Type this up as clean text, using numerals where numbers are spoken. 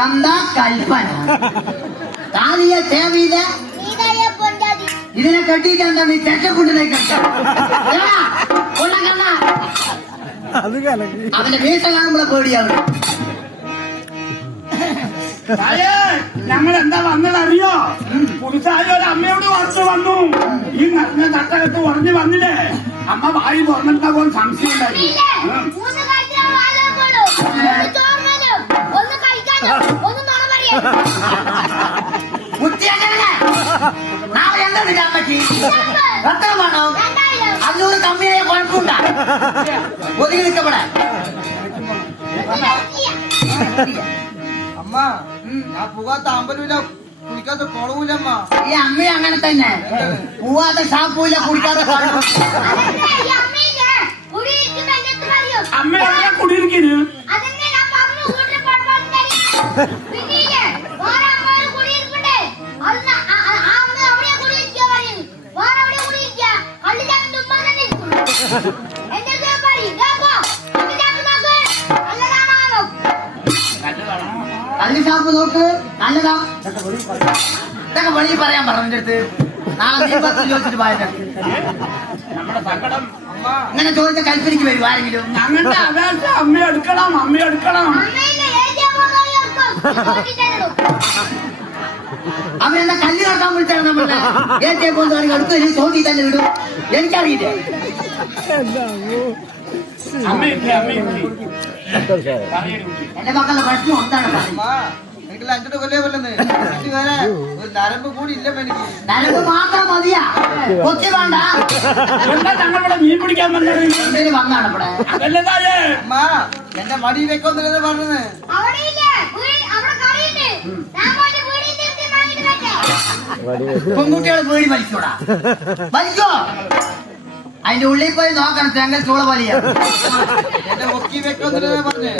തന്താ കൽപ്പന താനിയ തേവയില്ല ഇതിനെ കെട്ടിയിട്ടെന്താ നീ തെറ്റക്കുണ്ടിനെ അവന്റെ വീട്ട കാണുമ്പോഴെ പേടിയാവും. ഞങ്ങൾ എന്താ വന്നതറിയോ? പുതുസായ ഒരു അമ്മയോട് വന്നു ഈ നിറഞ്ഞ തട്ടകത്ത് ഉറഞ്ഞു വന്നില്ലേ? അമ്മ വായി തുറന്നിട്ടാകും സംശയം ഉണ്ടായി. വേണോ അതിനോട് കമ്മിയായ കുഴപ്പമുണ്ടാ ഒതുങ്ങി നിൽക്കപ്പെടാ. അമ്മ ഞാൻ പോകാത്ത അമ്പലൂല കുളിക്കാത്ത കുളവൂലമ്മ. ഈ അമ്മയും അങ്ങനെ തന്നെ പോവാത്ത ഷാപ്പൂല കുടിക്കാതെ അമ്മ എവിടെ കുടിയിരിക്കുന്നു? കള്ളി ഷാപ്പ് നോക്ക് നല്ലതാ. ഇതൊക്കെ വെളിയിൽ പറയാൻ പറഞ്ഞു എന്റെ അടുത്ത്. നാളെ നീ ബസ് ചോദിച്ചിട്ട് പോയത് നമ്മുടെ സങ്കടം ഇങ്ങനെ ചോദിച്ച കൽപ്പനയ്ക്ക് വരും ആരെങ്കിലും. ഞങ്ങളുടെ അപേക്ഷ അമ്മ എടുക്കണം. അവരെന്താ കല്ല് നടത്താൻ വിളിച്ചാണ് നമ്മളെ ഏറ്റവും പോകുന്നതാണെങ്കിൽ അടുത്ത് ചോദ്യം തന്നെ വിടും. എനിക്കറിയില്ല. എന്റെ മക്കളുടെ പ്രശ്നം എന്താണ്? അമ്മ എനിക്ക് ലഞ്ചിട്ട് കൊല്ലേ കൊല്ലുന്നത് വരെ ഒരു നരമ്പ് കൂടി ഇല്ല എനിക്ക്. നരമ്പ് മാത്രം മതിയാ, കൊത്തി വേണ്ട. ഞങ്ങളിവിടെ മീൻ പിടിക്കാൻ വന്നത് എന്തിനു വന്നാണ് ഇവിടെ? അതല്ലതായേ അമ്മ എന്റെ മടി വെക്കൊന്നില്ലെന്ന് പറഞ്ഞത്. പെൺകുട്ടികൾ പേടി വലിക്കൂടാ? വലിക്കോ? അതിന്റെ ഉള്ളിൽ പോയി നോക്കണം തെങ്ങൽ ചൂള വലിയ. എന്റെ ഒക്കി വെക്കൊന്നില്ലെന്ന് പറഞ്ഞേ.